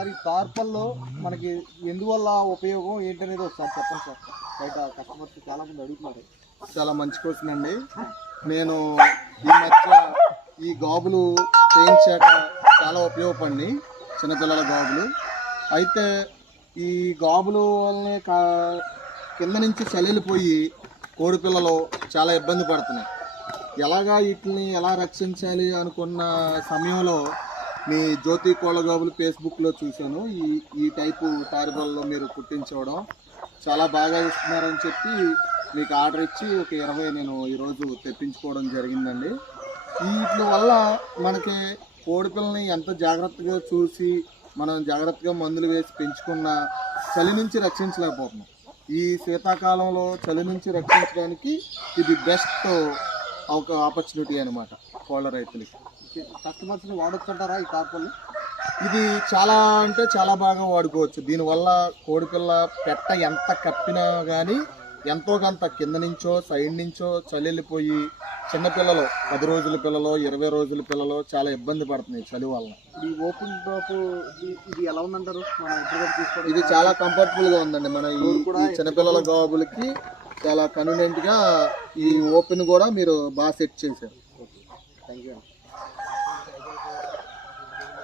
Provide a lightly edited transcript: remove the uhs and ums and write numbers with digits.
Sir ఈ తార్పల్లో మనకి ఎందువల్ల ఉపయోగం ఏంటనేది ఒకసారి చెప్పండి సార్. బయట కస్టమర్స్ చాలా మంది అడుగుతున్నారు. చాలా మంచి క్వశ్చన్ అండి. నేను ఈ మధ్య ఈ గాబులు చేయించాక చాలా ఉపయోగపడి చిన్నపిల్లల గాబులు. అయితే ఈ గాబులు వల్లనే కింద నుంచి చలిపోయి కోడిపిల్లలు చాలా ఇబ్బంది పడుతున్నాయి. ఎలాగా వీటిని ఎలా రక్షించాలి అనుకున్న సమయంలో మీ జ్యోతి కోళ్ళ గాబులు ఫేస్బుక్లో చూశాను. ఈ టైపు తారిబల్లో మీరు కుట్టించవడం చాలా బాగా ఇస్తున్నారని చెప్పి మీకు ఆర్డర్ ఇచ్చి ఒక 20 నేను ఈరోజు తెప్పించుకోవడం జరిగిందండి. వీటి వల్ల మనకి కోడిపిల్లని ఎంత జాగ్రత్తగా చూసి మనం జాగ్రత్తగా మందులు వేసి పెంచుకున్న చలి నుంచి రక్షించలేకపోతున్నాం. ఈ శీతాకాలంలో చలి నుంచి రక్షించడానికి ఇది బెస్ట్ ఒక ఆపర్చునిటీ అనమాట కోళ్ళ రైతులకి. కస్టమర్స్ని వాడొచ్చుంటారా ఈ తార్పల్ని? ఇది చాలా అంటే చాలా బాగా వాడుకోవచ్చు. దీనివల్ల కోడిపిల్ల పెట్ట ఎంత కప్పినా కానీ ఎంతో కొంత కింద నుంచో సైడ్ నుంచో చలిపోయి చిన్నపిల్లలు 10 రోజుల పిల్లలు 20 రోజుల పిల్లలు చాలా ఇబ్బంది పడుతున్నాయి చలి వల్ల. ఈ ఓపెన్ టాప్ ఇది ఎలా ఉందంటారు? ఇది చాలా కంఫర్టబుల్గా ఉందండి. మన ఈ చిన్నపిల్లల గాబులకి చాలా కన్వీనియంట్గా ఈ ఓపెన్ కూడా మీరు బాగా సెట్ చేశారు. Thank you.